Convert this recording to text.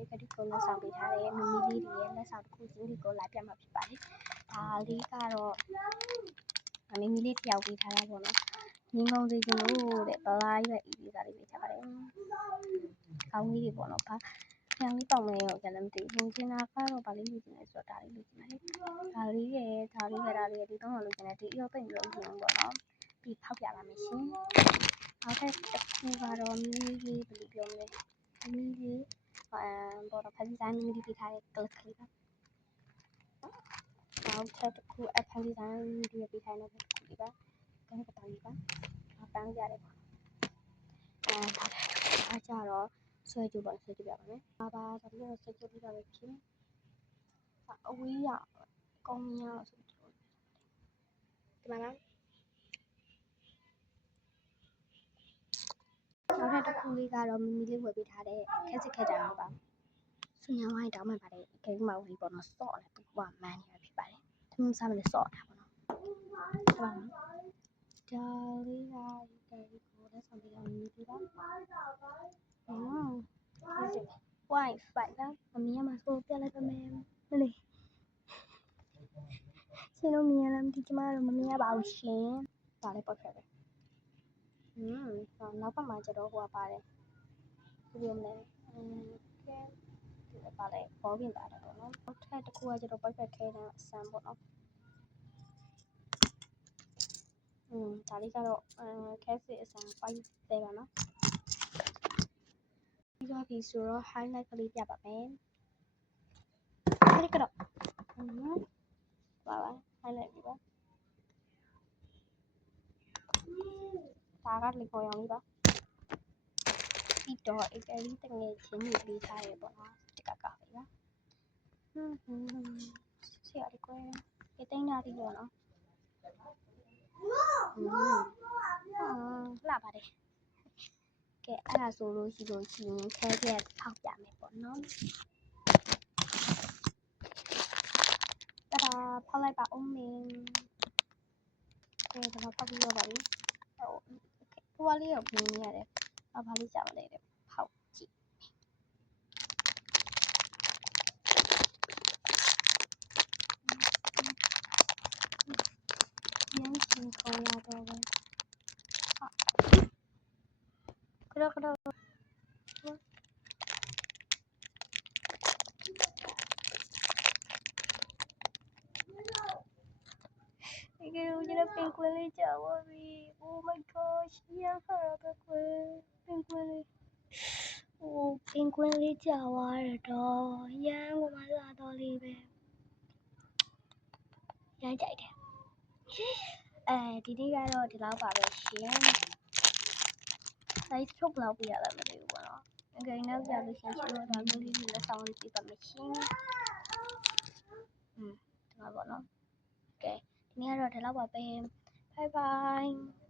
ဧကတိကိုလက်ဆောင်ပေးထားတဲ့မမီလေးတွေရဲ့လက်ဆောင်တစ်ခုချင်းတွေကိုလိုက်ပြမှာဖြစ်ပါတယ်ဒါလေးကတော့မမီလေးတယောက်ပေးထားတာပေါ့နော်ညီငုံစီကျလို့တဲ့ဗလာရွက်ဤလေးစားလေးပေးထားပါတယ်ကောင်းကြီးတွေပေါ့နော်ဘာပြန်လေးပေါက်မလဲတော့ကျွန်တော်မသိဘူးကျင်နာကတော့ဗာလေးလူကျင်လဲဆိုတော့ဒါလေးလူကျင်ပါတယ်ဒါလေးရဲ့ဒီတော့လူကျင်လဲဒီရောပိတ်လို့ကျင်ပေါ့နော်ပြီးဖောက်ပြပါမယ်ရှင်နောက်ထပ်တစ်ခုကတော့မီလေးဘယ်လိုပြောမလဲမီလေးဘောတော့ဖန်စီဆိုင်မီလေးပေးထားတဲ့ကလစ်လေးပါနောက်ထပ်တစ်ခုအဖန်စီဆိုင်မီလေးပေးထားတဲ့တစ်ခုလေးပါကဲပန်းလေးပါပန်းရတယ်ပေါ့အားကြတော့ဆွဲကြည့်ပါဆွဲကြည့်ပြပါမယ်။ဘာဒါပြီးတော့ဆွဲကြည့်ပြပါမယ်ဖြစ်။အဝေးရကောင်းရဆိုတော့ဒီမှာလားနောက်ထပ်တစ်ခုလေးကတော့မီမီလေးဝယ်ပေးထားတဲ့ခက်စစ်ခက်ကြပါပါ။ဆွညဝိုင်းတောင်းမှပါတယ်။ခဲမှာဝင်ပေါ့နော်စော့တယ်သူကမန်းနေဖြစ်ပါတယ်။သူစားမလို့စော့တာပေါ့နော်။ဟုတ်ပါဘူး။ဒါလေးကဒီကိုလက်ဆောင်ပေးတာမီမီလေးပါ။ Wi-Fi လားမမြင်မှာဆိုပြလိုက်ပါမယ်မလေးရှင်တို့မြင်ရလားဒီကျမတို့မမြင်ရပါဘူးရှင်ဒါလည်းပေါ့ခဲ့ပဲနောက်ဘက်မှာကျတော့ဟိုပါတယ်ဘယ်လိုလဲကဲဒီပါလေပေါ်ပြင်ပါတယ်ပေါ့နော်နောက်ထပ်တစ်ခုကကျတော့ပေါ့ခဲ့ခဲတဲ့အစမ်းပေါ့နော်ဒါလေးကတော့ခဲစစ်အစမ်းပိုက်သေးပါနော်ပြီးတော့ဒီဆိုတော့ highlight ကလေးပြပါမယ်ဒီကတော့ပါပါ highlight ပြပါဒါကလေပေါ်ရောင်လေးပါပြီးတော့အကယ်၍တငယ်ချင်းတွေပေးထားရပေါ့နော်ဒီကလေးပါဆရာဒီကွယ်ဒီတိုင်းနာဒီလို့နော်လှပါတယ်ကဲအဲ့ဒါဆိုလို့ရှိရင်ခဲချက်ဖောက်ပြမယ်ပေါ့နော်တာဖောက်လိုက်ပါဦးမင်းကဲဒါဖောက်ပြီးတော့ပါပြီဟိုလေးကိုပြင်းရတယ်ဘာလေးကြောက်လဲတဲ့ဖောက်ကြည့်ရမ်းချင်ခေါ်လာတော့ပဲကတော့ဒီကနေ့ကျွန်တော်ပင်ကွယ်လေးကြောက်ပါပြီ Oh my gosh ရဟာတော့ကွယ်ပင်ကွယ်လေးပင်ကွယ်လေးကြောက်ရတော့ရမ်းကိုမလာတော့လေးပဲရမ်းကြိုက်တယ်ဒီနေ့ကတော့ဒီလောက်ပါပဲရှင် size ထုတ်လောက်ပြရတာမသိဘူးပေါ့နော်အကြိမ်နောက်ကြလို့ရှင်ရှင်တို့ဒါမျိုးလေးတွေလက်ဆောင်လေးပြပါမယ်ရှင်ဒီမှာပေါ့နော်ကဲဒီနေ့ကတော့ဒီလောက်ပါပဲ bye bye